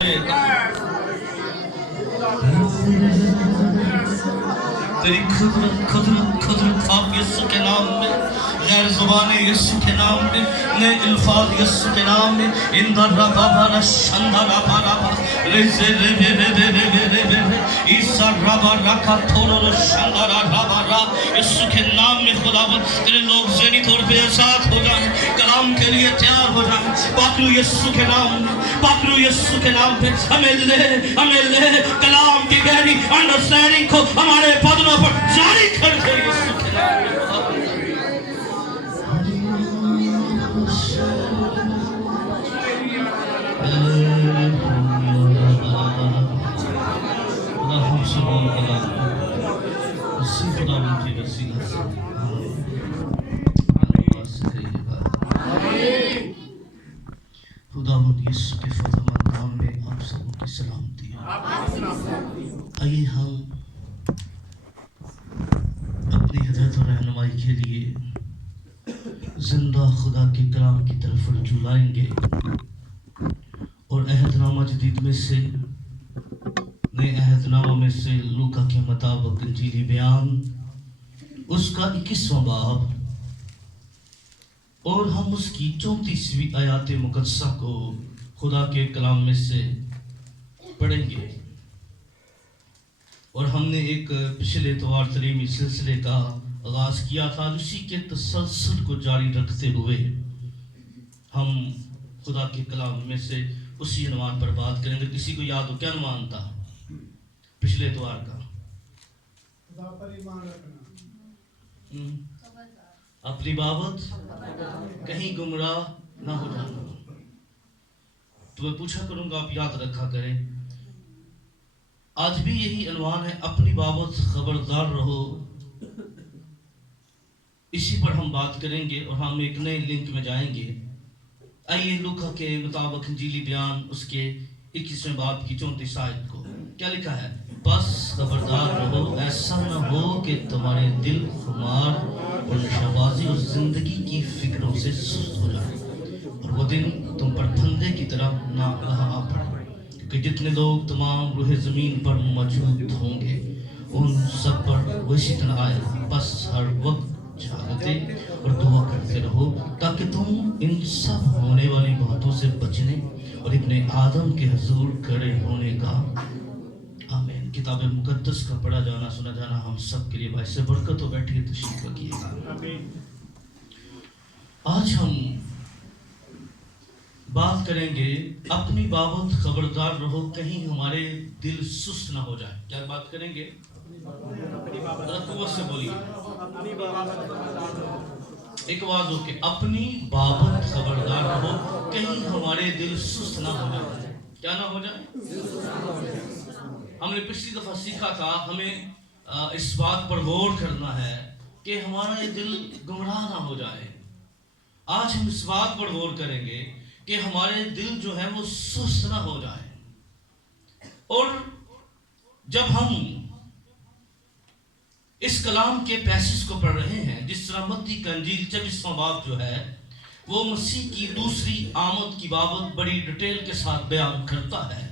تیری قدرت آپ یسو کے نام میں، غیر زبانیں یسو کے نام میں، نئے الفاظ یسو کے نام میں، اندر ربا بارا شندہ ربا ربا ریزے رے بے بے بے بے بے بے بے بے عیسیٰ ربا رکھا تھوڑا شندہ ربا را یسو کے نام میں خداوند تیرے لوگ ذہنی طور پہ آزاد ہو جائیں، کلام کے لیے تیار ہو جائیں، پاکلو یسو کے نام میں، پاکلو یسو کے نام پہ ہمیں لے کلام کی گہری انڈرسٹینڈنگ کو ہمارے بدنوں پر جاری کر دے یسو کے نام میں۔ خداوند یسوع کے فضل مند نام میں آپ سب کی سلامتی ہے۔ آئیے ہم اپنی ہدایت و رہنمائی کے لیے زندہ خدا کے کلام کی طرف رجوع لائیں گے اور عہد نامہ جدید میں سے، نئے عہد نامہ میں سے لوکا کے مطابق انجیلی بیان اس کا 21واں باب اور ہم اس کی 34ویں آیات مقدسہ کو خدا کے کلام میں سے پڑھیں گے۔ اور ہم نے ایک پچھلے اتوار تعلیمی سلسلے کا آغاز کیا تھا، اسی کے تسلسل کو جاری رکھتے ہوئے ہم خدا کے کلام میں سے اسی عنوان پر بات کریں گے۔ کسی کو یاد ہو کیا عنوان تھا پچھلے اتوار کا؟ اپنی بابت کہیں گمراہ نہ ہو جانا۔ تو میں پوچھا کروں گا، آپ یاد رکھا کریں، آج بھی یہی عنوان ہے، اپنی بابت خبردار رہو۔ اسی پر ہم بات کریں گے اور ہم ایک نئے لنک میں جائیں گے۔ آئیے لوکا کے مطابق انجیلی بیان اس کے 21ویں باب کی 34 آیت کو کیا لکھا ہے؟ بس خبردار رہو، ایسا نہ ہو کہ تمہارے دل خمار اور نشہ بازی اور زندگی کی فکروں سے سست ہو جائے، اور وہ دن تم پر پھندے کی طرح نہ آ پڑے، کہ جتنے لوگ تمام روح زمین پر موجود ہوں گے ان سب پر ویسی طرح آئے۔ بس ہر وقت جاگتے اور دعا کرتے رہو تاکہ تم ان سب ہونے والی باتوں سے بچنے اور ابن آدم کے حضور کھڑے ہونے کا آمین۔ کتاب مقدس کا پڑھا جانا سنا جانا ہم سب کے لیے باعث برکت ہو۔ بیٹھیے، تشریف رکھیے گا۔ آج ہم بات کریں گے اپنی بابت خبردار رہو، کہیں ہمارے دل سست نہ ہو جائے۔ کیا بات کریں گے؟ قوت سے بولیے، ایک آواز ہو کے اپنی بابت خبردار رہو، کہیں ہمارے دل سست نہ ہو جائے۔ کیا نہ ہو جائے؟ ہم نے پچھلی دفعہ سیکھا تھا، ہمیں اس بات پر غور کرنا ہے کہ ہمارا یہ دل گمراہ نہ ہو جائے۔ آج ہم اس بات پر غور کریں گے کہ ہمارے دل جو ہے وہ سست نہ ہو جائے۔ اور جب ہم اس کلام کے پیسز کو پڑھ رہے ہیں، جس طرح متی کا انجیل 24واں باب جو ہے وہ مسیح کی دوسری آمد کی بابت بڑی ڈیٹیل کے ساتھ بیان کرتا ہے،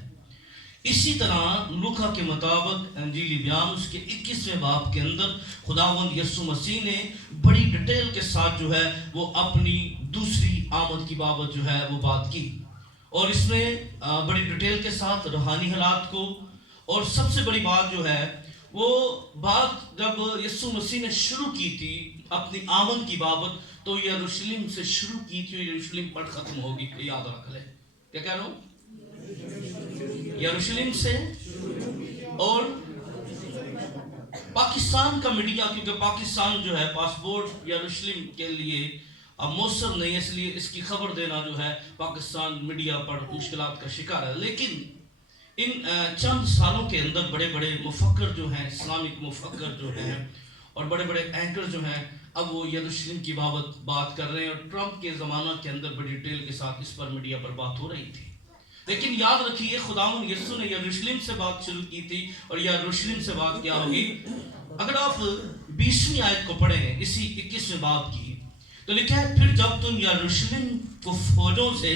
اسی طرح لوکا کے مطابق انجیلی بیان اس کے 21ویں باب کے اندر خداوند یسوع مسیح نے بڑی ڈیٹیل کے ساتھ جو ہے وہ اپنی دوسری آمد کی بابت جو ہے وہ بات کی، اور اس میں بڑی ڈیٹیل کے ساتھ روحانی حالات کو، اور سب سے بڑی بات جو ہے وہ بات جب یسوع مسیح نے شروع کی تھی اپنی آمد کی بابت تو یروشلم سے شروع کی تھی، یروشلم پر ختم ہوگی۔ یاد رکھ لیں، کیا کہہ رہا ہوں؟ یروشلم سے، اور پاکستان کا میڈیا، کیونکہ پاکستان جو ہے پاسپورٹ یروشلم کے لیے اب مؤثر نہیں، اس لیے اس کی خبر دینا جو ہے پاکستان میڈیا پر مشکلات کا شکار ہے۔ لیکن ان چند سالوں کے اندر بڑے بڑے مفکر جو ہیں، اسلامک مفکر جو ہیں اور بڑے بڑے اینکر جو ہیں، اب وہ یروشلم کی بابت بات کر رہے ہیں، اور ٹرمپ کے زمانہ کے اندر بڑی ڈیٹیل کے ساتھ اس پر میڈیا پر بات ہو رہی تھی۔ لیکن یاد رکھیے، خداوند یسوع نے یروشلم سے بات شروع کی تھی، اور یروشلم سے بات کیا ہوگی؟ اگر آپ 20ویں آیت کو پڑھیں اسی 21ویں باب کی، تو لکھا ہے، پھر جب تم یروشلم کو فوجوں سے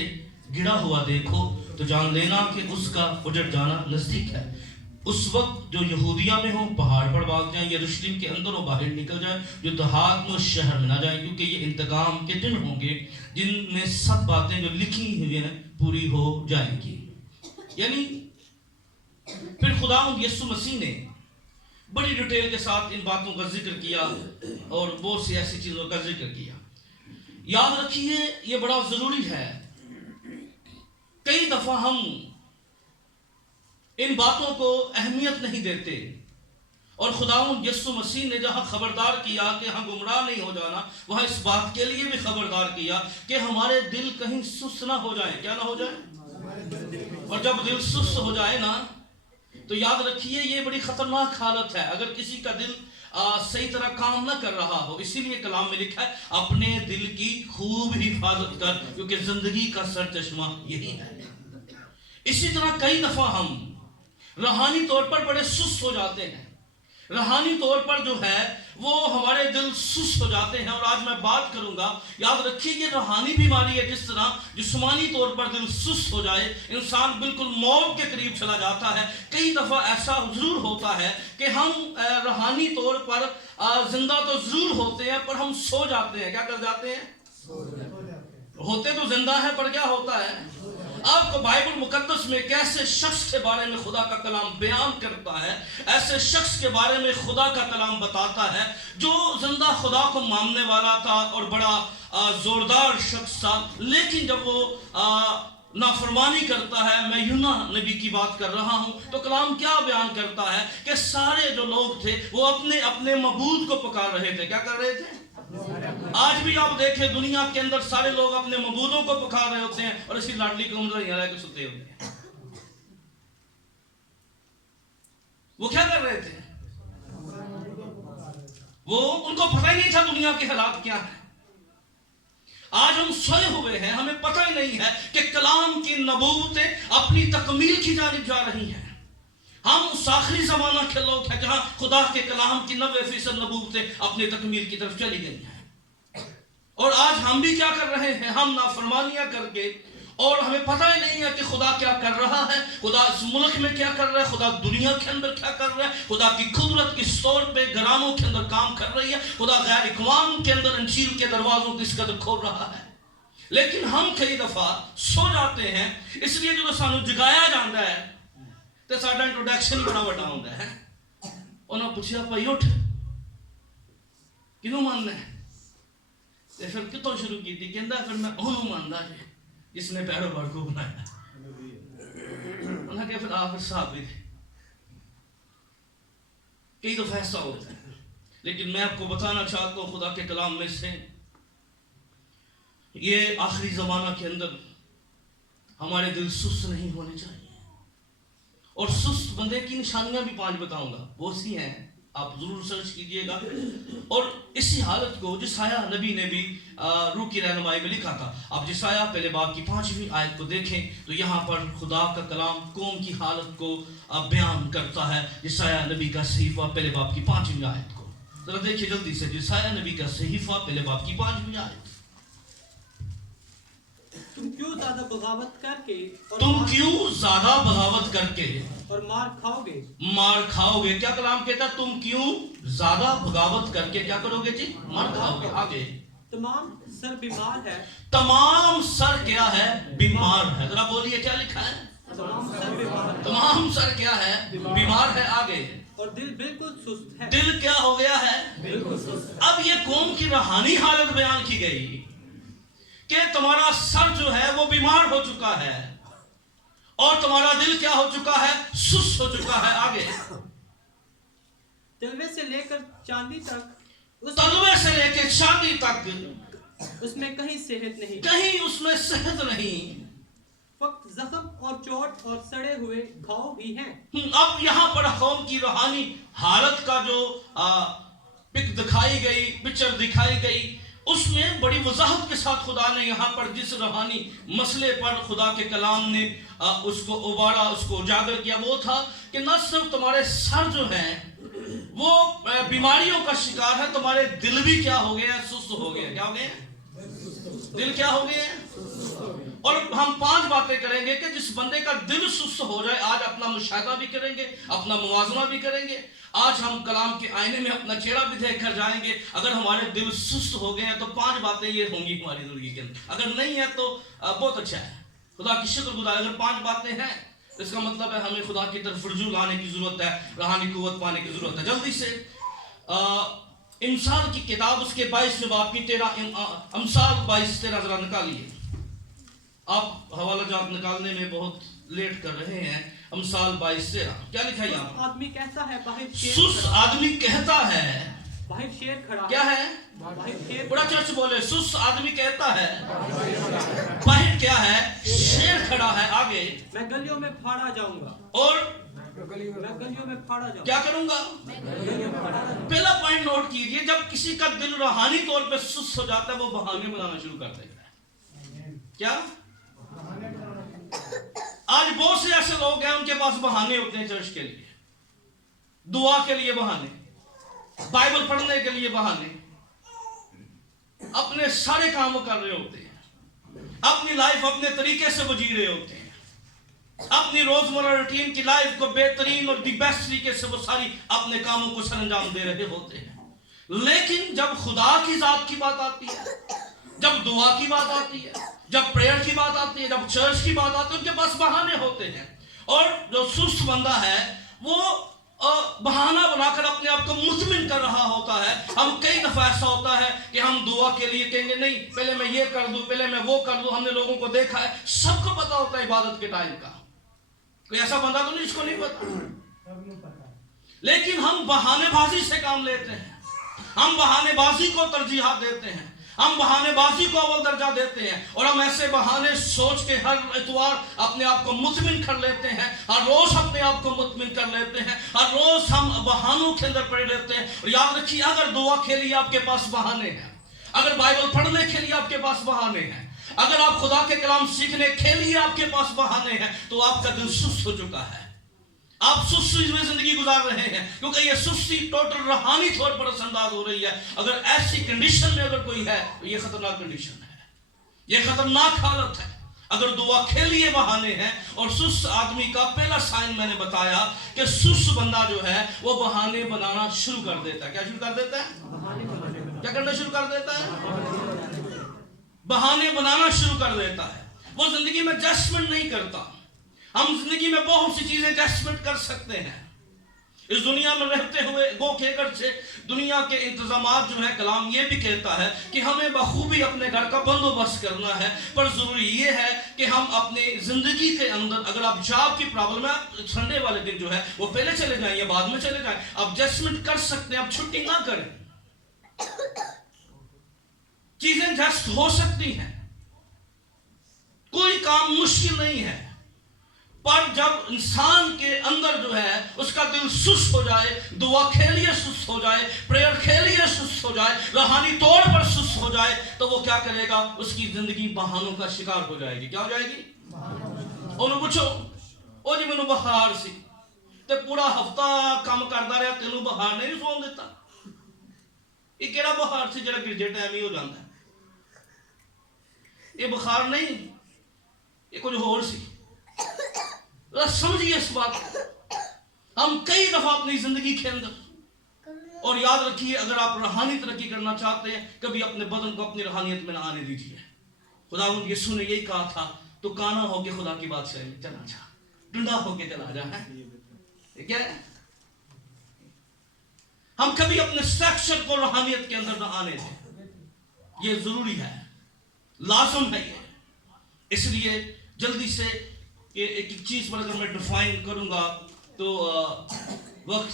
گھرا ہوا دیکھو تو جان لینا کہ اس کا اجڑ جانا نزدیک ہے۔ اس وقت جو یہودیہ میں ہوں پہاڑ پر بھاگ جائیں، یروشلم کے اندر و باہر نکل جائیں، جو دیہات میں شہر میں نہ جائیں، کیونکہ یہ انتقام کے دن ہوں گے جن میں سب باتیں جو لکھی ہوئی ہیں پوری ہو جائیں گی۔ یعنی پھر خداوند یسوع مسیح نے بڑی ڈیٹیل کے ساتھ ان باتوں کا ذکر کیا اور بہت سی ایسی چیزوں کا ذکر کیا۔ یاد رکھیے یہ بڑا ضروری ہے۔ کئی دفعہ ہم ان باتوں کو اہمیت نہیں دیتے، اور خداوند یسوع مسیح نے جہاں خبردار کیا کہ ہاں گمراہ نہیں ہو جانا، وہاں اس بات کے لیے بھی خبردار کیا کہ ہمارے دل کہیں سست نہ ہو جائیں۔ کیا نہ ہو جائے؟ اور جب دل سست ہو جائے نا تو یاد رکھیے یہ بڑی خطرناک حالت ہے اگر کسی کا دل صحیح طرح کام نہ کر رہا ہو۔ اسی لیے کلام میں لکھا ہے اپنے دل کی خوب حفاظت کر، کیونکہ زندگی کا سرچشمہ یہی ہے۔ اسی طرح کئی دفعہ ہم روحانی طور پر بڑے سست ہو جاتے ہیں، روحانی طور پر جو ہے وہ ہمارے دل سست ہو جاتے ہیں، اور آج میں بات کروں گا۔ یاد رکھیے یہ روحانی بیماری ہے، جس طرح جسمانی طور پر دل سست ہو جائے انسان بالکل موت کے قریب چلا جاتا ہے۔ کئی دفعہ ایسا ضرور ہوتا ہے کہ ہم روحانی طور پر زندہ تو ضرور ہوتے ہیں پر ہم سو جاتے ہیں۔ کیا کر جاتے ہیں؟ ہوتے تو زندہ ہے پر کیا ہوتا ہے؟ آپ کو بائبل مقدس میں ایک ایسے شخص کے بارے میں خدا کا کلام بیان کرتا ہے، ایسے شخص کے بارے میں خدا کا کلام بتاتا ہے جو زندہ خدا کو ماننے والا تھا اور بڑا زوردار شخص تھا، لیکن جب وہ نافرمانی کرتا ہے، میں یونا نبی کی بات کر رہا ہوں، تو کلام کیا بیان کرتا ہے کہ سارے جو لوگ تھے وہ اپنے اپنے معبود کو پکار رہے تھے۔ کیا کر رہے تھے؟ آج بھی آپ دیکھیں دنیا کے اندر سارے لوگ اپنے معبودوں کو پکار رہے ہوتے ہیں اور اسی لاڈلی کو عمر یہاں رہ کے ستے ہوتے ہیں۔ وہ کیا کر رہے تھے؟ وہ ان کو پتہ ہی نہیں تھا دنیا کے حالات کیا ہیں۔ آج ہم سوئے ہوئے ہیں، ہمیں پتہ ہی نہیں ہے کہ کلام کی نبوتیں اپنی تکمیل کی جانب جا رہی ہیں۔ ہم اس آخری زمانہ کے لوگ ہیں جہاں خدا کے کلام کی 90% نبوتیں اپنی تکمیل کی طرف چلی گئی ہیں، اور آج ہم بھی کیا کر رہے ہیں؟ ہم نافرمانیاں کر کے، اور ہمیں پتہ ہی نہیں ہے کہ خدا کیا کر رہا ہے، خدا اس ملک میں کیا کر رہا ہے، خدا دنیا کے اندر کیا کر رہا ہے، خدا کی قدرت کس طور پہ گراموں کے اندر کام کر رہی ہے، خدا غیر اقوام کے اندر انجیل کے دروازوں کو اس قدر کھول رہا ہے۔ لیکن ہم کئی دفعہ سو جاتے ہیں، اس لیے جو سانو جگایا جاتا ہے تو ساڈا انٹروڈکشن ہی بڑا بڑا ہوتا ہے۔ انہوں نے پوچھا بھائی اٹھ کنوں ماننا ہے؟ پھر کتوں شروع کی تھی؟ کہندا پھر میں انہوں ماندا ہے جس نے پیروں بڑھ کو بنایا۔ انہوں نے کہا پھر آپ صاحب بھی تھے۔ کئی دفعہ ایسا ہوتا ہے، لیکن میں آپ کو بتانا چاہتا ہوں خدا کے کلام میں سے یہ آخری زمانہ کے اندر ہمارے دل سست نہیں ہونے چاہیے، اور سست بندے کی نشانیاں بھی 5 بتاؤں گا، وہ سی ہیں، آپ ضرور سرچ کیجئے گا۔ اور اسی حالت کو جسایہ نبی نے بھی روح کی رہنمائی میں لکھا تھا۔ آپ جسایہ پہلے باب کی 5ویں آیت کو دیکھیں تو یہاں پر خدا کا کلام قوم کی حالت کو بیان کرتا ہے۔ جسایہ نبی کا صحیفہ پہلے باب کی 5ویں آیت کو ذرا دیکھیں جلدی سے۔ جسایہ نبی کا صحیفہ پہلے باب کی 5ویں آیت۔ تم کیوں زیادہ بغاوت کر کے اور مار کھاؤ گے؟ کیا کلام کہتا ہے؟ تم کیوں زیادہ بغاوت کر کے کیا کرو گے جی؟ مار کھاؤ گے۔ آگے تمام سر بیمار ہے۔ تمام سر کیا ہے؟ بیمار ہے۔ ذرا بولیے کیا لکھا ہے؟ تمام سر کیا ہے؟ بیمار ہے۔ آگے اور دل بالکل سست ہے۔ دل کیا ہو گیا ہے؟ بالکل سست۔ اب یہ قوم کی روحانی حالت بیان کی گئی کہ تمہارا سر جو ہے وہ بیمار ہو چکا ہے اور تمہارا دل کیا ہو چکا ہے؟ سست ہو چکا ہے۔ آگے تلوے سے لے کر چاندی تک، تلوے سے لے کے چاندی تک اس میں کہیں صحت نہیں، کہیں اس میں صحت نہیں، فقط زخم اور چوٹ اور سڑے ہوئے گھاؤ ہی ہیں۔ اب یہاں پر قوم کی روحانی حالت کا جو پک دکھائی گئی، پکچر دکھائی گئی، اس میں بڑی وضاحت کے ساتھ خدا نے یہاں پر جس روحانی مسئلے پر خدا کے کلام نے اس کو اباڑا، اس کو اجاگر کیا، وہ تھا کہ نہ صرف تمہارے سر جو ہیں وہ بیماریوں کا شکار ہے، تمہارے دل بھی کیا ہو گئے ہیں؟ سست ہو گئے ہیں۔ کیا ہو گئے ہیں؟ دل کیا ہو گئے ہیں؟ اور ہم 5 باتیں کریں گے کہ جس بندے کا دل سست ہو جائے. آج اپنا مشاہدہ بھی کریں گے, اپنا موازنہ بھی کریں گے. آج ہم کلام کے آئینے میں اپنا چہرہ بھی دیکھ کر جائیں گے. اگر ہمارے دل سست ہو گئے ہیں تو 5 باتیں یہ ہوں گی ہماری زندگی کے اندر. اگر نہیں ہے تو بہت اچھا ہے, خدا کی شکر گزار. اگر 5 باتیں ہیں اس کا مطلب ہے ہمیں خدا کی طرف رجوع لانے کی ضرورت ہے, روحانی قوت پانے کی ضرورت ہے. جلدی سے امثال کی کتاب اس کے 22ویں باب کی 13 امثال 22-13 ذرا نکالیے. آپ حوالہ جات نکالنے میں بہت لیٹ کر رہے ہیں. امثال 22-13 کیا لکھا ہے یہاں؟ آدمی کہتا ہے باہر سست آدمی کہتا ہے, باہر شیر کھڑا کیا ہے؟ باہر شیر بڑا چرچ بولے. سست آدمی کہتا ہے باہر کیا ہے؟ شیر کھڑا ہے. آگے میں گلیوں میں پھاڑا جاؤں گا, اور میں گلیوں میں پھاڑا جاؤں کیا کروں گا؟ پہلا پوائنٹ نوٹ کیجئے, جب کسی کا دل روحانی طور پہ سست ہو جاتا ہے وہ بہانے بنانا شروع کر دیتا ہے. کیا؟ آج بہت سے ایسے لوگ ہیں ان کے پاس بہانے ہوتے ہیں چرچ کے لیے, دعا کے لیے بہانے, بائبل پڑھنے کے لیے بہانے, اپنے سارے کام وہ کر رہے ہوتے ہیں, اپنی لائف اپنے طریقے سے وہ جی رہے ہوتے ہیں, اپنی روزمرہ روٹین کی لائف کو بہترین اور دی بیسٹ طریقے سے وہ ساری اپنے کاموں کو سر انجام دے رہے ہوتے ہیں. لیکن جب خدا کی ذات کی بات آتی ہے, جب دعا کی بات آتی ہے, جب پریئر کی بات آتی ہے, جب چرچ کی بات آتی ہے, ان کے پاس بہانے ہوتے ہیں. اور جو سست بندہ ہے وہ بہانہ بنا کر اپنے آپ کو مطمئن کر رہا ہوتا ہے. ہم کئی دفعہ ایسا ہوتا ہے کہ ہم دعا کے لیے کہیں گے نہیں پہلے میں یہ کر دوں, پہلے میں وہ کر دوں. ہم نے لوگوں کو دیکھا ہے, سب کو پتا ہوتا ہے عبادت کے ٹائم کا. کوئی ایسا بندہ تو نہیں جس کو نہیں پتا, لیکن ہم بہانے بازی سے کام لیتے ہیں. ہم بہانے بازی کو ترجیحات دیتے ہیں, ہم بہانے بازی کو اول درجہ دیتے ہیں, اور ہم ایسے بہانے سوچ کے ہر اتوار اپنے آپ کو مطمئن کر لیتے ہیں, ہر روز اپنے آپ کو مطمئن کر لیتے ہیں, ہر روز ہم بہانوں کے اندر پڑے رہتے ہیں. اور یاد رکھیے اگر دعا کے لیے آپ کے پاس بہانے ہیں, اگر بائبل پڑھنے کے لیے آپ کے پاس بہانے ہیں, اگر آپ خدا کے کلام سیکھنے کے لیے آپ کے پاس بہانے ہیں, تو آپ کا دل سست ہو چکا ہے. آپ سستی میں زندگی گزار رہے ہیں, کیونکہ یہ سستی ٹوٹل روحانی طور پر اثر انداز ہو رہی ہے. اگر ایسی کنڈیشن میں اگر کوئی ہے تو یہ خطرناک کنڈیشن ہے, یہ خطرناک حالت ہے. اگر دعا کے لیے بہانے ہیں, اور سست آدمی کا پہلا سائن میں نے بتایا کہ سست بندہ جو ہے وہ بہانے بنانا شروع کر دیتا ہے. کیا شروع کر دیتا ہے؟ کیا کرنا شروع کر دیتا ہے؟ بہانے بنانا شروع کر دیتا ہے. وہ زندگی میں ایڈجسٹمنٹ نہیں کرتا. ہم زندگی میں بہت سی چیزیں ایڈجسٹمنٹ کر سکتے ہیں. اس دنیا میں رہتے ہوئے گو کے گھر سے دنیا کے انتظامات جو ہے, کلام یہ بھی کہتا ہے کہ ہمیں بخوبی اپنے گھر کا بندوبست کرنا ہے. پر ضروری یہ ہے کہ ہم اپنے زندگی کے اندر, اگر آپ جاب کی پرابلم ہے, سنڈے والے دن جو ہے وہ پہلے چلے جائیں یا بعد میں چلے جائیں, آپ ایڈجسٹمنٹ کر سکتے ہیں. آپ چھٹی نہ کریں, چیزیں ایڈجسٹ ہو سکتی ہیں, کوئی کام مشکل نہیں ہے. پر جب انسان کے اندر جو ہے اس کا دل سست ہو جائے, دعا کے لیے سست ہو جائے, پریئر کے لیے سست ہو جائے, روحانی طور پر سست ہو جائے, تو وہ کیا کرے گا؟ اس کی زندگی بہانوں کا شکار ہو جائے گی. کیا ہو جائے گی؟ انہوں پوچھو, او جی مینوں بخار سی تے پورا ہفتہ کام کردا رہا, تینوں بخار نہیں سون دیتا. یہ کیڑا بخار سی جڑا گرجے ٹائم ہی ہو جاتا ہے؟ یہ بخار نہیں, یہ کچھ اور سی. سمجھیے اس بات کو. ہم کئی دفعہ اپنی زندگی کے اندر, اور یاد رکھیے اگر آپ روحانی ترقی کرنا چاہتے ہیں, کبھی اپنے بدن کو اپنی روحانیت میں نہ آنے دیجیے. خداوند یسوع نے یہی کہا تھا, تو کانا ہو کے خدا کی بات سے چلا جا, ڈنڈا ہو کے چلا جا. کیا ہے؟ ہم کبھی اپنے اسٹرکچر کو روحانیت کے اندر نہ آنے دیں. یہ ضروری ہے, لازم ہے یہ. اس لیے جلدی سے ایک چیز پر اگر میں ڈیفائن کروں گا تو وقت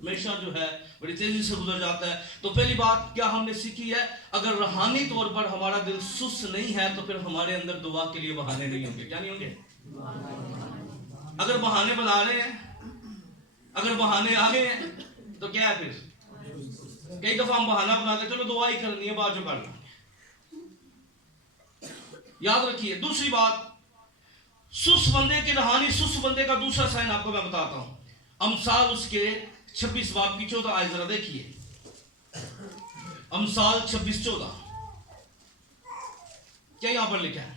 ہمیشہ جو ہے بڑی تیزی سے گزر جاتا ہے. تو پہلی بات کیا ہم نے سیکھی ہے, اگر روحانی طور پر ہمارا دل سست نہیں ہے تو پھر ہمارے اندر دعا کے لیے بہانے نہیں ہوں گے. کیا نہیں ہوں گے؟ اگر بہانے بنا رہے ہیں, اگر بہانے آ گئے ہیں تو کیا ہے پھر؟ کئی دفعہ ہم بہانہ بناتے ہیں, چلو دعا ہی کرنی ہے بعد جو کرنا. یاد رکھیے دوسری بات, سست بندے کی روحانی سست بندے کا دوسرا سائن آپ کو میں بتاتا ہوں. امثال اس کے 26 باب کی 14 آیت ذرا دیکھیے. امثال 26:14 کیا یہاں پر لکھا ہے؟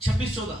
26-14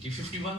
51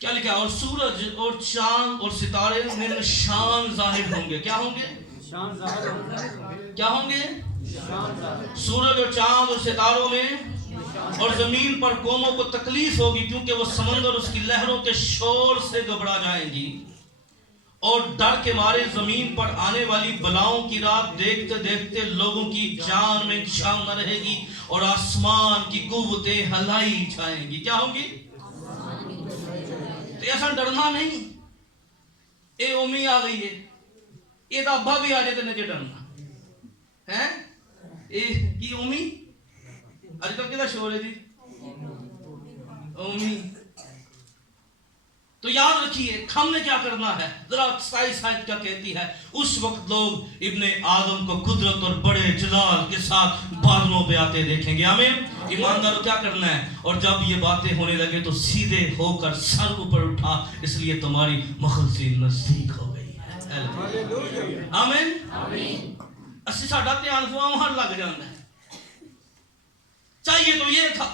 کیا لکھا ہے؟ اور سورج اور چاند اور ستارے میں نشان ظاہر ہوں گے. کیا ہوں گے؟ شان ظاہر ہوگی. کیا ہوں گے؟ شان ظاہر. سورج اور چاند اور ستاروں میں. اور زمین پر قوموں کو تکلیف ہوگی کیونکہ وہ سمندر اس کی لہروں کے شور سے گھبرا جائیں گی. اور ڈر کے مارے زمین پر آنے والی بلاؤں کی رات دیکھتے دیکھتے لوگوں کی جان میں جان نہ رہے گی اور آسمان کی قوتیں ہلائی جائیں گی. کیا ہوگی؟ تو ایسا ڈرنا نہیں. اے امی آ گئی ہے، یہ تو ابا بھی آ جائے تو نہیں ڈرنا ہے. کی امی اج کل کہدا شور ہے جی؟ امی. تو یاد رکھیے ہم نے کیا کرنا ہے. ذرا 27 آیت کیا کہتی ہے؟ اس وقت لوگ ابن آدم کو قدرت اور بڑے جلال کے ساتھ بادلوں پہ آتے دیکھیں گے. آمین. ایمانداروں کیا کرنا ہے؟ اور جب یہ باتیں ہونے لگے تو سیدھے ہو کر سر اوپر اٹھا، اس لیے تمہاری مخلصی نزدیک ہو گئی ہے. آمین. اسی ساڈا دھیان وہاں لگ جاتا ہے. چاہیے تو یہ تھا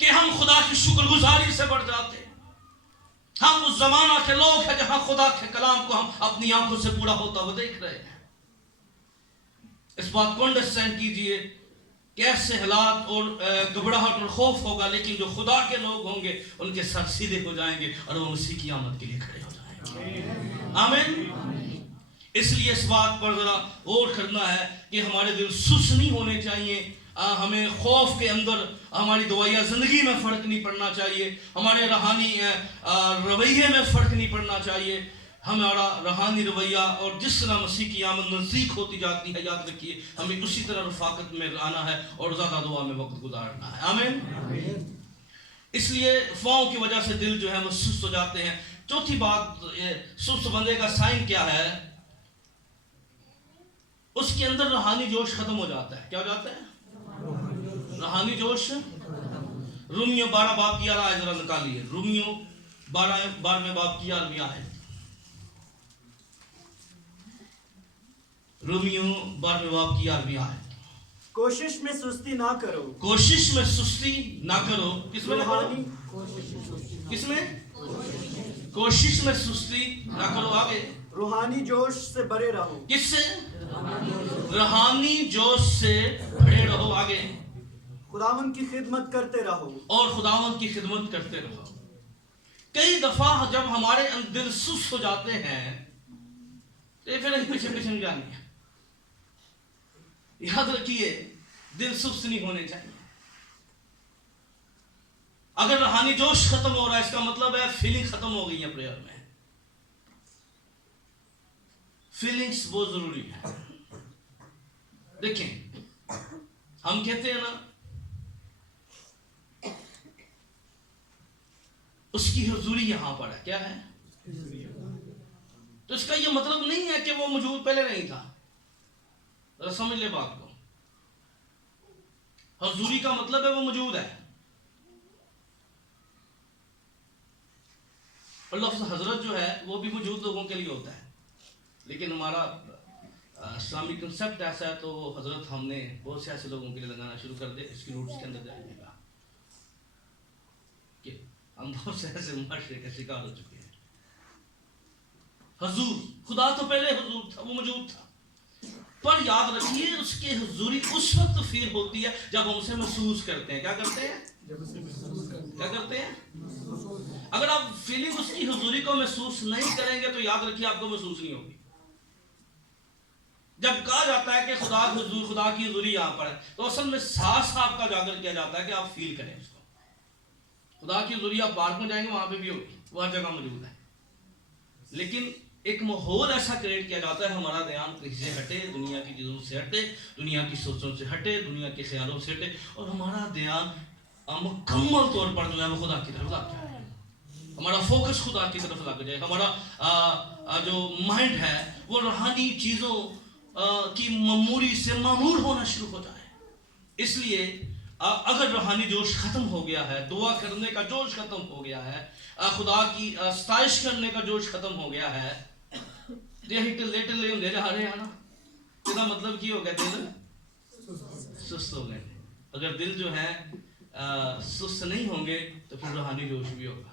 کہ ہم خدا کی شکر گزاری سے بڑھ جاتے. ہم اس زمانہ کے لوگ ہیں جہاں خدا کے کلام کو ہم اپنی آنکھوں سے پورا ہوتا ہوا دیکھ رہے ہیں. اس بات کو انڈرسٹینڈ کیجئے کہ ایسے حالات اور گھبراہٹ اور خوف ہوگا، لیکن جو خدا کے لوگ ہوں گے ان کے سر سیدھے ہو جائیں گے اور وہ مسیح کی آمد کے لیے کھڑے ہو جائیں گے. آمین. اس لیے اس بات پر ذرا غور کرنا ہے کہ ہمارے دل سست نہیں ہونے چاہیے. ہمیں خوف کے اندر ہماری دوائیا زندگی میں فرق نہیں پڑنا چاہیے. ہمارے روحانی رویے میں فرق نہیں پڑنا چاہیے. ہمارا روحانی رویہ اور جس طرح مسیح کی آمد نزدیک ہوتی جاتی ہے، یاد رکھیے ہمیں اسی طرح رفاقت میں آنا ہے اور زیادہ دعا میں وقت گزارنا ہے. آمین. اس لیے افواہوں کی وجہ سے دل جو ہے وہ سست ہو جاتے ہیں. چوتھی بات، سست بندے کا سائن کیا ہے؟ اس کے اندر روحانی جوش ختم ہو جاتا ہے. کیا ہو جاتا ہے؟ روحانی جوش. رومیو 12 باب کی 11 آیت ذرا نکالیے. رومیو 12 باب کی 11 آیت. رومیو 12 باب کی 11 آیت. کوشش میں سستی نہ کرو. کوشش میں سستی نہ کرو. کس میں نہ کرو؟ کس میں؟ کوشش میں سستی نہ کرو. آگے روحانی جوش سے بڑے رہو. کس سے؟ روحانی جوش سے بڑے رہو. آگے خداوند کی خدمت کرتے رہو. اور خداوند کی خدمت کرتے رہو. کئی دفعہ جب ہمارے دل سست ہو جاتے ہیں تو یہ پھر پیچھے پیچھے جانی ہے. یاد رکھیے دل سست نہیں ہونے چاہیے. اگر روحانی جوش ختم ہو رہا ہے اس کا مطلب ہے فیلنگ ختم ہو گئی ہے. پریئر میں فیلنگز بہت ضروری ہے. دیکھیں ہم کہتے ہیں نا اس کی حضوری یہاں پر ہے. کیا ہے؟ تو اس کا یہ مطلب نہیں ہے کہ وہ موجود پہلے نہیں تھا. ذرا سمجھ لے بات کو. حضوری کا مطلب ہے وہ موجود ہے. اور لفظ حضرت جو ہے وہ بھی موجود لوگوں کے لیے ہوتا ہے، لیکن ہمارا اسلامی کنسپٹ ایسا ہے تو وہ حضرت ہم نے بہت سے ایسے لوگوں کے لیے لگانا شروع کر دے. اس کی روٹس کے اندر جائے گا کہ ہم بہت سے ایسے معاشرے کا شکار ہو چکے ہیں. حضور خدا تو پہلے حضور تھا، وہ موجود تھا، پر یاد رکھیے اس کی حضوری اس وقت فیل ہوتی ہے جب ہم اسے محسوس کرتے ہیں. کیا کرتے ہیں؟ کیا کرتے ہیں؟ اگر آپ فیلنگ اس کی حضوری کو محسوس نہیں کریں گے تو یاد رکھیے آپ کو محسوس نہیں ہوگی. جب کہا جاتا ہے کہ خدا کی حضوری یہاں پر ہے تو اصل میں ساتھ ساتھ کا اجاگر کیا جاتا ہے کہ آپ فیل کریں اس کو. خدا کی حضوری آپ پارک میں جائیں گے وہاں پہ بھی ہوگی، وہ ہر جگہ موجود ہے، لیکن ایک ماحول ایسا کریٹ کیا جاتا ہے ہمارا دھیان کسی سے ہٹے، دنیا کی چیزوں سے ہٹے، دنیا کی سوچوں سے ہٹے، دنیا کے خیالوں سے ہٹے، اور ہمارا دھیان مکمل طور پر جو ہے وہ خدا کی طرف لگ جائے. ہمارا فوکس خدا کی طرف لگ جائے. ہمارا جو مائنڈ ہے وہ روحانی چیزوں کی مموری سے معمور ہونا شروع ہو جائے. اس لیے اگر روحانی جوش ختم ہو گیا ہے، دعا کرنے کا جوش ختم ہو گیا ہے، خدا کی ستائش کرنے کا جوش ختم ہو گیا ہے، یہی ٹلے ٹلے ہوں جا رہے ہیں نا، اس کا مطلب کی ہو گیا؟ دل سست ہو گئے. اگر دل جو ہے سست نہیں ہوں گے تو پھر روحانی جوش بھی ہوگا.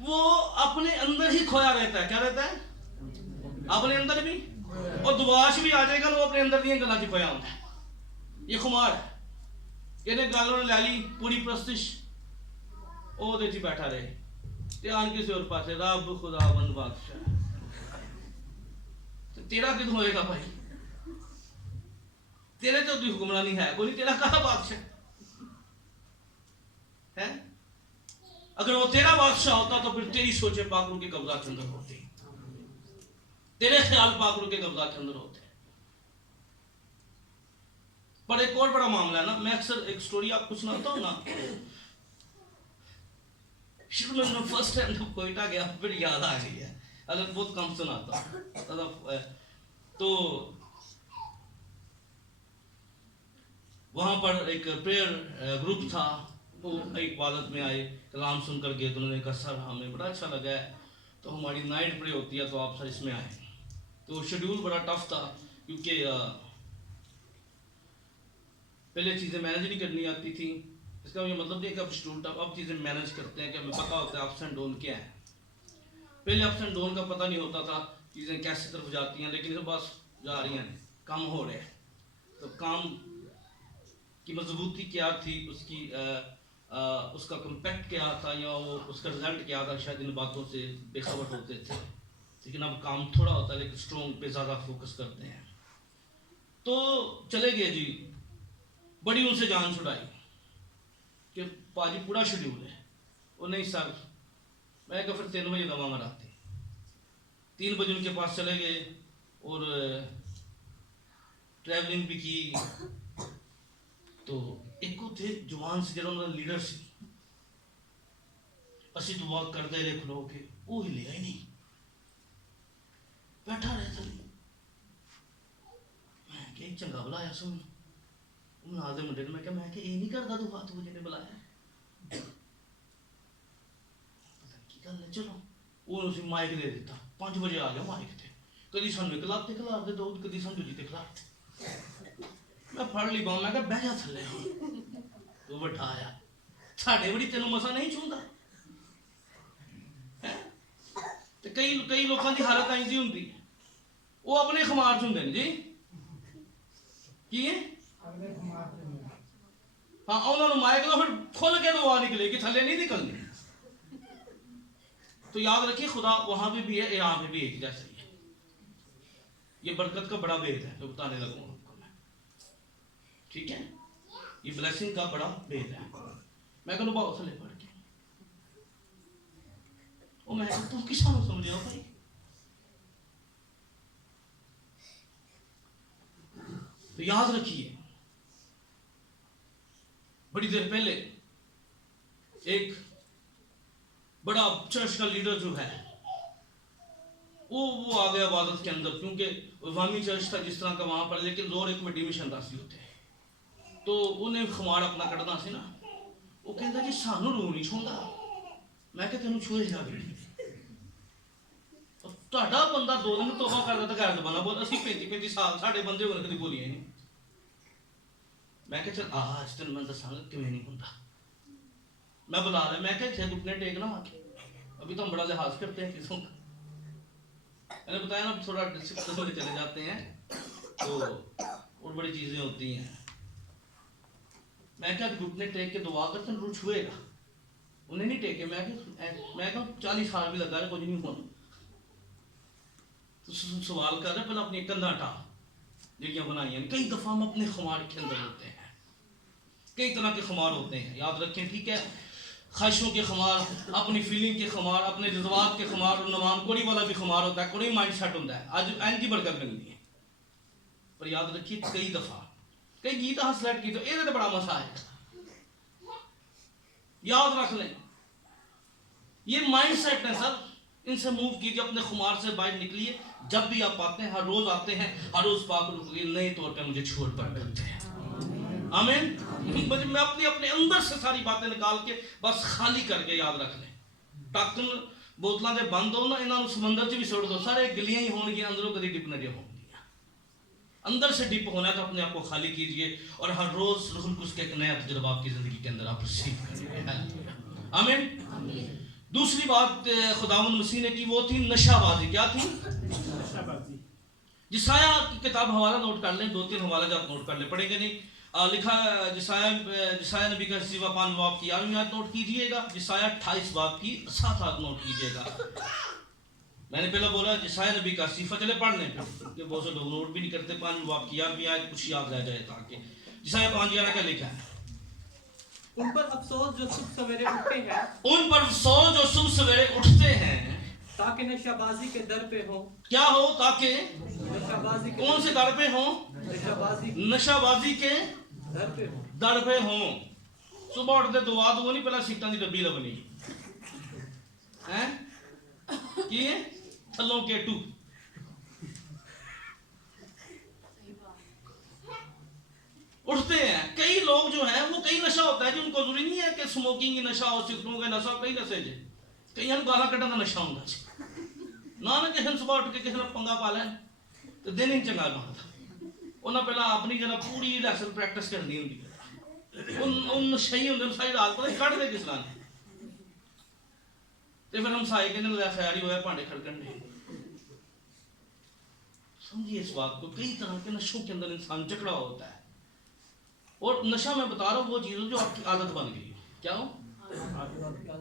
وہ اپنے اندر ہی کھویا رہتا ہے. کیا رہتا ہے؟ اپنے اندر بھی. اور دواش بھی آ جائے گا وہ اپنے اندر دیا گلا چ پیا ہوتا ہے. یہ خمار ہے. یہ گل لے لی پوری پرستش وہ بیٹھا رہے دھیان کسی اور پاس. رب خدا بند بادشاہ تیرا کتوں ہوئے گا بھائی؟ تیرے تو حکمرانی ہے کوئی نہیں. تیرا کہاں بادشاہ ہے؟ اگر وہ تیرا بادشاہ ہوتا تو پھر تیری سوچیں پاک روح کے قبضہ کے اندر ہوتی, تیرے خیال پاک روح کے قبضہ کے اندر ہوتے. پر ایک اور بڑا معاملہ ہے نا, میں اکثر ایک سٹوری آپ کو سناتا ہوں نا. شروع میں فرسٹ ٹائم جب کوئٹہ گیا پھر یاد آ گئی ہے, اگر بہت کم سناتا ہوں. تو وہاں پر ایک پریئر گروپ تھا, تو ایک عبادت میں آئے, کلام سن کر گئے, تو انہوں نے کہا سر ہمیں بڑا اچھا لگا ہے, تو ہماری نائٹ پرے ہوتی ہے تو آپ سر اس میں آئیں. تو شیڈیول بڑا ٹف تھا کیونکہ پہلے چیزیں مینیج نہیں کرنی آتی تھیں. اس کا یہ مطلب نہیں کہ اب اسٹوڈنٹ اب چیزیں مینیج کرتے ہیں کہ ہمیں پتہ ہوتا ہے اپس اینڈ ڈاؤن کیا ہے. پہلے اپس اینڈ ڈاؤن کا پتہ نہیں ہوتا تھا, چیزیں کیسے طرف جاتی ہیں, لیکن بس جا رہی ہیں, کام ہو رہے ہیں. تو کام کی مضبوطی کیا تھی, اس کا کمپیکٹ کیا تھا, یا وہ اس کا رزلٹ کیا تھا, شاید ان باتوں سے بے خبر ہوتے تھے. لیکن اب کام تھوڑا ہوتا ہے لیکن اسٹرونگ پہ زیادہ فوکس کرتے ہیں. تو چلے گئے جی, بڑی ان سے جان چھڑائی کہ پاجی پورا شیڈیول ہے. وہ نہیں سر, میں کہا پھر 3 بجے دوا مراتے. 3 بجے ان کے پاس چلے گئے اور ٹریولنگ بھی کی. تو ایک کو تھے جوان سے جڑا انہوں لیڈر سی, اسی دعا کرتے رہے کھلو کے, وہ ہی لیا ہی نہیں, بیٹھا رہتا. میں کہ ایک چنگا بلایا سن نال دے منڈے نے, میں کہ یہ نہیں کرتا دعا تو جی نے بلایا, پتہ نہیں کی گل ہے. چلو وہ اسی مائک دے دیتا, 5 بجے آ گیا مائک تے, کدی سانو کلاب تے کھلار دے دو, کدی سانو جی تے کھلار. میں پڑھ لی باؤں, میں کہا بہ جا تھلے. وہ بٹھایا, ساڈے بڑی تینوں مسا نہیں چھوندا. کئی لوگوں کی حالت ایسی ہوتی, وہ اپنے خمار چ ہوں جی کی ہاں, انہوں نے مائک دو پھر کھل کے دعا نکلے گی, تھلے نہیں نکلنی. تو یاد رکھیے خدا وہاں بھی ہے, یہاں پہ بھی ایک جیسا ہی ہے. یہ برکت کا بڑا بھید ہے جو بتانے لگوں آپ کو میں, ٹھیک ہے؟ یہ بلیسنگ کا بڑا بھید ہے. میں کہوں بہت تھلے پڑھ کے, وہ میں تم کس طرح سمجھے ہو بھائی؟ تو یاد رکھیے, بڑی دیر پہلے ایک بڑا چرچ کا لیڈر جو ہے وہ آ گیا عبادت کے اندر, کیونکہ عوامی چرچ تھا جس طرح کا وہاں پر, لیکن زور ایک وڈی مشن راسی ہوتے ہیں. تو انہیں خمار اپنا کٹنا سی نا, وہ کہتا جی سانو روح نہیں چھوندا. میں کہ تینوں چھوئے جا بھی تہاڈا بندہ 2 دن توبہ کردا تے غیر زباناں بولدا, اسی 35 سال ساڈے بندے ہون کدی بولیاں نہیں. میں کہ چل آج تین میں دساں گا کیویں نہیں ہوندا. میں بلا لیا, میں کہ چھ گھٹنے ٹیکنا آ کے, ابھی تو ہم بڑا لحاظ کرتے ہیں کسوں کا. میں نے بتایا نا تھوڑا ڈسکس میں چلے جاتے ہیں تو اور بڑی چیزیں ہوتی ہیں. میں کہ گھٹنے ٹیک کے دعا کرتے ہیں, روح چھوئے گا. انہیں نہیں ٹیکے, میں کہ 40 سال بھی لگا ہے کچھ نہیں ہونا. تو سوال کر رہے پہلے اپنی کندھا ہٹا جڑیاں بنائی ہیں. کئی دفعہ ہم اپنے خمار کے اندر ہوتے ہیں, کئی طرح کے خمار ہوتے ہیں, یاد رکھیں ٹھیک ہے. خواہشوں کے خمار, اپنی فیلنگ کے خمار, اپنے جذبات کے خمار, اور نمان کوڑی والا بھی خمار ہوتا ہے, کوڑی مائنڈ سیٹ ہوتا ہے. آج این کی برکت ملنی ہے. پر یاد رکھیے کئی دفعہ کئی گیت ہسلیٹ کی تو یہ بڑا مسا ہے. یاد رکھ لیں یہ مائنڈ سیٹ ہے سر, ان سے موو کیجیے, اپنے خمار سے باہر نکلیے. جب بھی آپ آتے ہیں, ہر روز آتے ہیں, ہر روز پاک نئے طور پہ مجھے چھوڑ پر کرتے ہیں. آمین. میں اپنے اندر سے ساری باتیں نکال کے بس خالی کر کے یاد رکھ لیں. ٹاکن بوتلاں دے بند ہو نا, انہاں سمندر چ بھی سوڑ دو, سارے گلیاں ہی ہون گیا, اندروں کدی ڈپ نہ ہوں گیا. اندر سے ڈپ ہونا ہے تو اپنے آپ کو خالی کیجئے, اور ہر روز روح القدس کے ایک نیا تجربہ آپ کی زندگی کے اندر آپ ریسیو کریں گے. آمین. دوسری بات خداوند مسیح نے کی وہ تھی نشہ بازی. کیا تھی؟ جسایہ کی کتاب حوالہ نوٹ کر لیں, 2-3 حوالہ جب نوٹ کر لیں, پڑھیں گے نہیں. لکھا جسایہ نبی کا 80واں باب کی 11ویں آیت نوٹ کیجئے گا, جسایہ 28 باب کی 7 آیت نوٹ کیجئے گا. میں نے پہلے بولا جسایہ نبی کا صفہ چلے پڑھ لیں, کہ بہت سے لوگ نوٹ بھی نہیں کرتے. 5 باب کی 11ویں آیت کچھ یاد رہ جائے تاکہ. جسایہ 5:11 کیا لکھا ہے؟ ان پر افسوس جو صبح سویرے اٹھتے ہیں, ان پر افسوس جو صبح سویرے اٹھتے ہیں, تاکہ نشہ بازی کے در پہ ہوں. کیا ہو؟ تاکہ نشہ بازی کے کون سے در پہ ہوں؟ نشہ بازی کے در پہ ہوں. در پہ ہوں. صبح اٹھتے دعا دو نہیں, پہلا سیٹاں دی ڈبی لبنی ہیں کی تھلوں کے ٹو. اٹھتے ہیں کئی لوگ جو ہیں وہ کئی نشہ ہوتا ہے جی, ان کو ضروری نہیں ہے کہ سموکنگ کی نشہ ہو, سگریٹوں کا نشہ, کئی نشے جے, کئی ہم گالا کٹن کا نشہ ہوتا ہے نہ کہ ہم صبح اٹھ کے کسی نے پنگا پا لیں تو دن ہی چنگا بنتا. انہیں پہلا اپنی جناب پوری لیسن پریکٹس کرنی ہوتی ہے, ان نشے ہی ہوتے ساری رات پتہ کٹ دے کس طرح تو پھر ہم سائے کے دن خیال ہی ہوا بھانڈے کھڑکن دے. سمجھیے اس بات کو, کئی طرح کے نشوں کے اندر انسان جکڑا ہوتا ہے. اور نشہ میں بتا رہا ہوں وہ چیز جو آپ کی عادت بن گئی. کیا ہو؟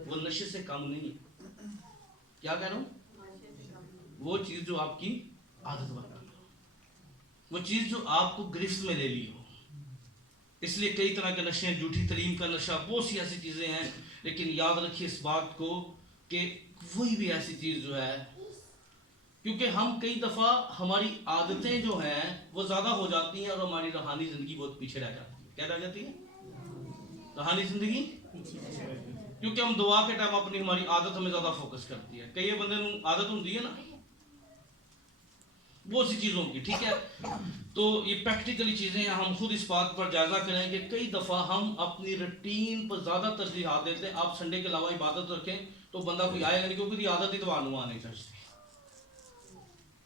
وہ نشے سے کم نہیں ہے. کیا کہہ رہا ہوں؟ وہ چیز جو آپ کی عادت بن گئی ہو, وہ چیز جو آپ کو گرفت میں لے لی ہو. اس لیے کئی طرح کے نشے ہیں, جھوٹی تعلیم کا نشہ, بہت سی ایسی چیزیں ہیں. لیکن یاد رکھیے اس بات کو کہ وہی بھی ایسی چیز جو ہے, کیونکہ ہم کئی دفعہ ہماری عادتیں جو ہیں وہ زیادہ ہو جاتی ہیں اور ہماری روحانی زندگی بہت پیچھے رہ جاتی ہے. کیا رہ جاتی ہے؟ روحانی زندگی. کیونکہ ہم دعا کے ٹائم اپنی ہماری عادت ہمیں زیادہ فوکس کرتی ہے. کئی بندے عادت ہوتی ہے نا بہت سی چیزوں کی, ٹھیک ہے. تو یہ پریکٹیکلی چیزیں ہیں, ہم خود اس بات پر جائزہ کریں کہ کئی دفعہ ہم اپنی روٹین پر زیادہ ترجیحات دیتے ہیں. آپ سنڈے کے علاوہ عبادت رکھیں تو بندہ کوئی آئے گا نہیں, کیونکہ عادت ہی تو آنوا نہیں چاہتی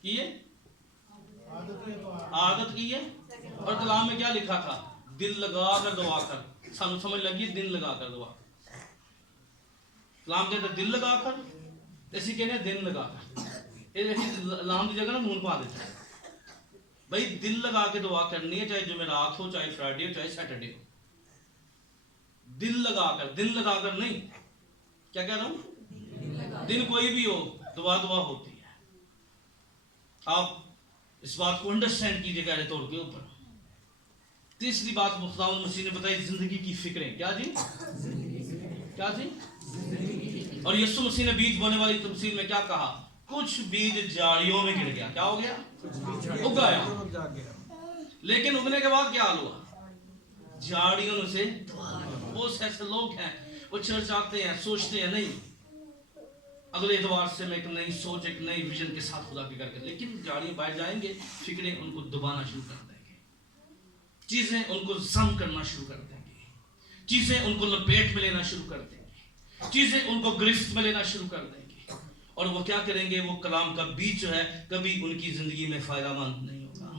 کی ہے, عادت کی ہے. اور کلام میں کیا لکھا تھا؟ دل لگا کر دعا کر. سانو سمجھ لگی دل لگا کر دعا. کلام کہتے دل لگا کر, اسی کہنے دن لگا کر. لام کی جگہ نا نون پا دیتا ہے. بھائی دل لگا کے دعا کرنی ہے, چاہے جمعرات ہو, چاہے فرائیڈے ہو, چاہے سیٹرڈے ہو. دل لگا کر, دل لگا کر نہیں. کیا کہہ رہا ہوں؟ دن کوئی بھی ہو, دعا ہوتی ہے. آپ اس بات کو انڈرسٹینڈ کیجئے گہرے طور کے اوپر. تیسری بات خداوند مسیح نے بتائی, زندگی کی فکریں. کیا جی؟ کیا جی؟ اور یسوع مسیح نے بیج بونے والی تمثیل میں کیا کہا؟ کچھ بیج جھاڑیوں میں گر گیا. کیا ہو گیا؟ اگایا. لیکن اگنے کے بعد کیا حال ہوا؟ جھاڑیوں سے. بہت سے ایسے لوگ ہیں وہ چرچ آتے ہیں, سوچتے ہیں نہیں اگلے اتوار سے میں ایک نئی سوچ, ایک نئی ویژن کے ساتھ خدا کے کر کے, لیکن جھاڑیاں باہر جائیں گے, فکریں ان کو دبانا شروع کر دیں گے, چیزیں ان کو ضم کرنا شروع کر دیں گے, چیزیں ان کو لپیٹ میں لینا شروع کر دیں گے, چیزیں ان کو گرفت میں لینا شروع کر دیں گے. اور وہ کیا کریں گے؟ وہ کلام کا بیج جو ہے کبھی ان کی زندگی میں فائدہ مند نہیں ہوگا.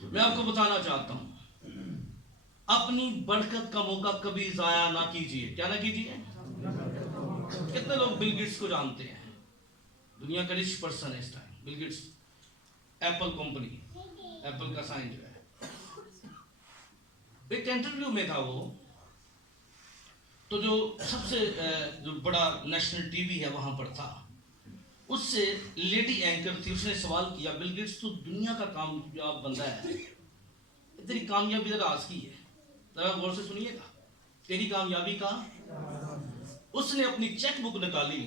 میں آپ کو بتانا چاہتا ہوں, اپنی برکت کا موقع کبھی ضائع نہ کیجیے. کیا نہ کیجیے؟ کتنے لوگ بل گیٹس کو جانتے ہیں؟ دنیا کا رچ پرسن ہے اس time. Bill Gates Apple company, Apple کا سائن جو ہے. ایک انٹرویو میں تھا وہ, تو جو سب سے جو بڑا نیشنل ٹی وی ہے وہاں پر تھا, اس سے لیڈی اینکر تھی. اس نے سوال کیا, بل گیٹس تو دنیا کا کامیاب بندہ ہے, تیری کامیابی کا راز کی ہے؟ ذرا غور سے سنیے گا, تیری کامیابی کا. اس نے اپنی چیک بک نکالی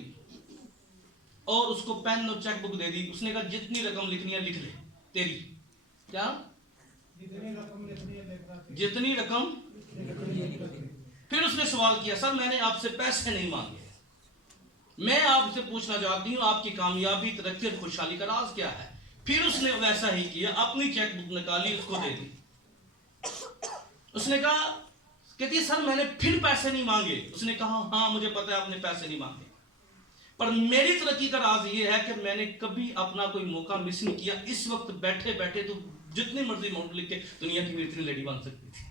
اور اس کو پین اور چیک بک دے دی. اس نے کہا جتنی رقم لکھنی ہے لکھ لے تیری. کیا؟ جتنی رقم. پھر اس نے سوال کیا, سر میں نے آپ سے پیسے نہیں مانگے, میں آپ سے پوچھنا چاہتی ہوں آپ کی کامیابی, ترقی اور خوشحالی کا راز کیا ہے؟ پھر اس نے ویسا ہی کیا, اپنی چیک بک نکالی, اس کو دے دی. اس نے کہا, کہتی سر میں نے پھر پیسے نہیں مانگے. اس نے کہا ہاں مجھے پتا ہے آپ نے پیسے نہیں مانگے, پر میری ترقی کا راز یہ ہے کہ میں نے کبھی اپنا کوئی موقع مس نہیں کیا. اس وقت بیٹھے بیٹھے تو جتنی مرضی اماؤنٹ لکھ کے دنیا کی اتنی لیڈی بن سکتی تھی,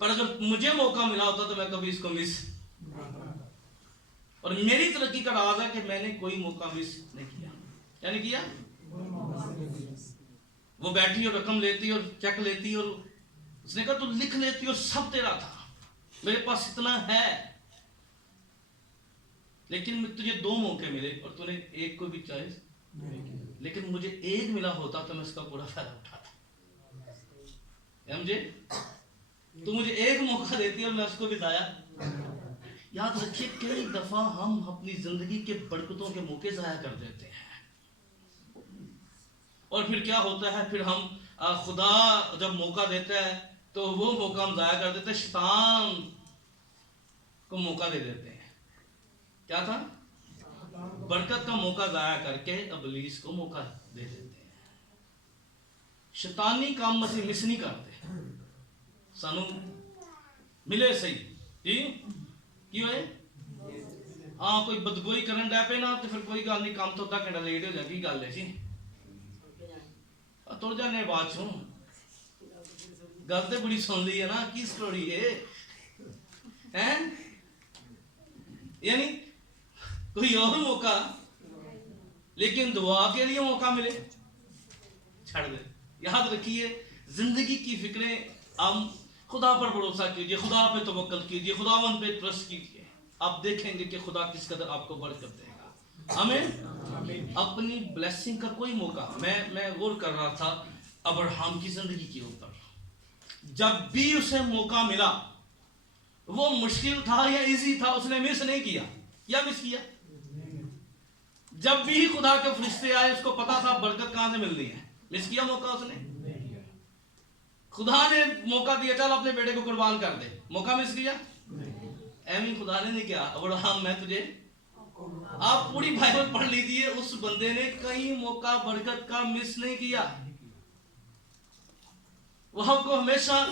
پر اگر مجھے موقع ملا ہوتا تو میں کبھی اس کو مس. اور میری ترقی کا راز ہے کہ میں نے کوئی موقع مس نہیں کیا. کیا نہیں کیا؟ وہ بیٹھی اور رقم لیتی اور چیک لیتی اور اس نے کہا تو لکھ لیتی اور سب تیرا تھا, میرے پاس اتنا ہے, لیکن تجھے 2 موقع ملے اور تو نے ایک کو بھی چوائس, لیکن مجھے ایک ملا ہوتا تو میں اس کا پورا فائدہ اٹھاتا. سمجھے؟ تو مجھے ایک موقع دیتی اور میں اس کو بھی ضائع. یاد رکھیے کئی دفعہ ہم اپنی زندگی کے برکتوں کے موقع ضائع کر دیتے ہیں, اور پھر کیا ہوتا ہے, پھر ہم خدا جب موقع دیتا ہے تو وہ موقع ہم ضائع کر دیتے ہیں, شیطان کو موقع دے دیتے ہیں. کیا تھا؟ برکت کا موقع ضائع کر کے ابلیس کو موقع دے دیتے ہیں. شیطانی کام مسیح مس نہیں کرتے, سانو ملے صحیح کی ہوئے. ہاں کوئی بدگوئی کرن ڈے پہ نا تو پھر کوئی گل نہیں, کام تو 10 گھنٹہ لیٹ ہو جائے, کی گل ہے جی تر جانے بات چوں, گل تو بڑی سن لی ہے نا, کی سٹوری ہے یعنی کوئی اور موقع, لیکن دعا کے لیے موقع ملے چھڑ دے. یاد رکھیے زندگی کی فکریں, ہم خدا پر بھروسہ کیجئے, خدا پہ توکل کیجئے, خداوند پہ ٹرسٹ کیجئے, آپ دیکھیں گے کہ خدا کس قدر آپ کو برکت دے گا. ہمیں اپنی بلیسنگ کا کوئی موقع, میں غور کر رہا تھا ابراہم کی زندگی کے اوپر, جب بھی اسے موقع ملا وہ مشکل تھا یا ایزی تھا, اس نے مس نہیں کیا. یا مس کیا؟ جب بھی خدا کے فرشتے آئے اس کو پتا تھا برکت کہاں سے ملنی ہے, مس کیا موقع اس نے؟ خدا نے موقع دیا چل اپنے بیٹے کو قربان کر دے, موقع مس کیا؟ ایویں خدا نے نہیں کیا. ابراہم میں تجھے, آپ پوری بائبل پڑھ لیجیے, اس بندے نے کئی موقع برکت کا مس نہیں کیا. وہ ہم کو ہمیشہ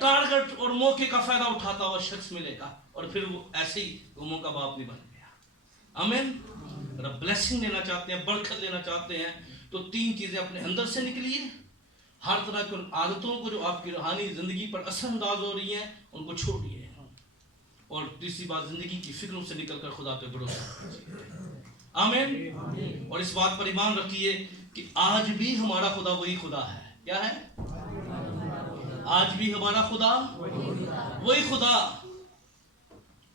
ٹارگٹ اور موقع کا فائدہ اٹھاتا ہوا شخص ملے گا, اور پھر وہ ایسے ہی وہ موقع باپ نہیں بن گیا. آمین. رب بلیسنگ لینا چاہتے ہیں, برکت لینا چاہتے ہیں تو 3 چیزیں اپنے اندر سے نکلیے. ہر طرح کی عادتوں کو جو آپ کی روحانی زندگی پر اثر انداز ہو رہی ہیں ان کو چھوڑیے, اور تیسری بات زندگی کی فکروں سے نکل کر خدا پہ بھروسہ کیجیے. آمین. اور اس بات پر ایمان رکھیے کہ آج بھی ہمارا خدا وہی خدا ہے. کیا ہے؟ آج بھی ہمارا خدا وہی خدا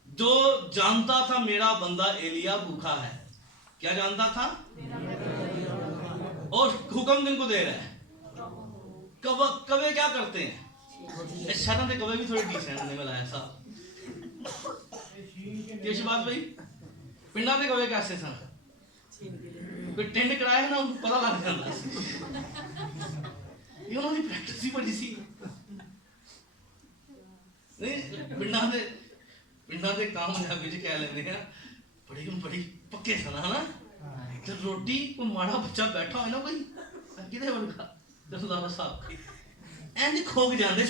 جو جانتا تھا میرا بندہ ایلیا بھوکا ہے. کیا جانتا تھا؟ اور حکم کن کو دے رہا ہے. کوے کیا کرتے ہیں؟ شرم دے کوے بھی تھوڑے ڈیسنٹ نے ملایا صاحب. کیسی بات بھائی, پنڈا دے کوے کیسے سن کوئی ٹینڈ کرایا ہے نا, ان کو پتا لگ جاتا. یہ انہوں نے پریکٹس ہی پڑھی سی نہیں. پنڈا دے کام جب بھی کہہ لینے ہیں بڑی پکے سنا نا. روٹی کوئی ماڑا بچہ بیٹھا ہوئے نا کوئی کدے بڑھا دسدارہ صاحب کی اینج کھوگ جاندے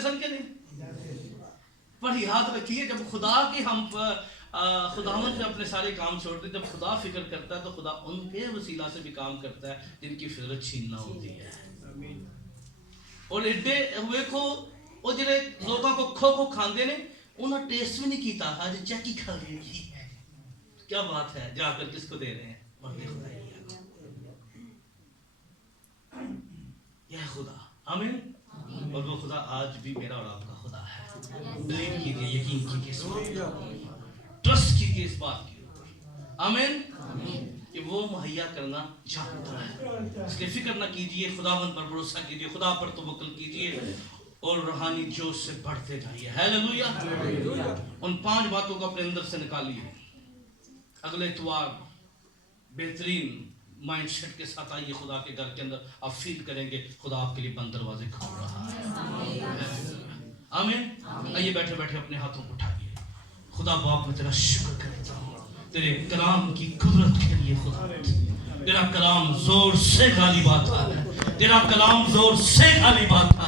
سن کہ نہیں. پر یاد رکھیے جب خدا کی ہم خداوند پہ اپنے سارے کام چھوڑتے, جب خدا فکر کرتا ہے تو خدا ان کے وسیلہ سے بھی کام کرتا ہے جن کی فطرت چھیننا ہوتی ہے. اور ایڈے ویکھو وہ جڑے لوگوں کو کھو کھاندے نے انہاں ٹیسٹ بھی نہیں کیتا, آج چیک ہی کھا رہے ہیں. کیا بات ہے, جا کر کس کو دے رہے ہیں؟ خدا یہ خدا. آمین. اور وہ خدا آج بھی میرا اور آپ کا خدا ہے. بلیو کیجیے, یقین کیجیے, اس بات ٹرسٹ کیجیے اس بات کے اوپر. آمین. کہ وہ مہیا کرنا چاہتا ہے, اس لیے فکر نہ کیجیے, خداوند پر بھروسہ کیجیے, خدا پر توکل کیجیے اور روحانی جوش سے بڑھتے جائیے. ہیلیلویا. ان 5 باتوں کو اپنے اندر سے نکالیے. اگلے اتوار بہترین مائنڈ سیٹ کے ساتھ آئیے خدا کے گھر کے اندر, آپ فیل کریں گے خدا آپ کے لیے بند دروازے کھول رہا ہے. آمین. آئیے بیٹھے بیٹھے اپنے ہاتھوں کو اٹھائیے. خدا باپ میں تیرا شکر کرتا ہوں تیرے کلام کی قدرت کے لیے. خدا تیرا کلام زور سے غالب آتا ہے, تیرا کلام زور سے غالب آتا ہے.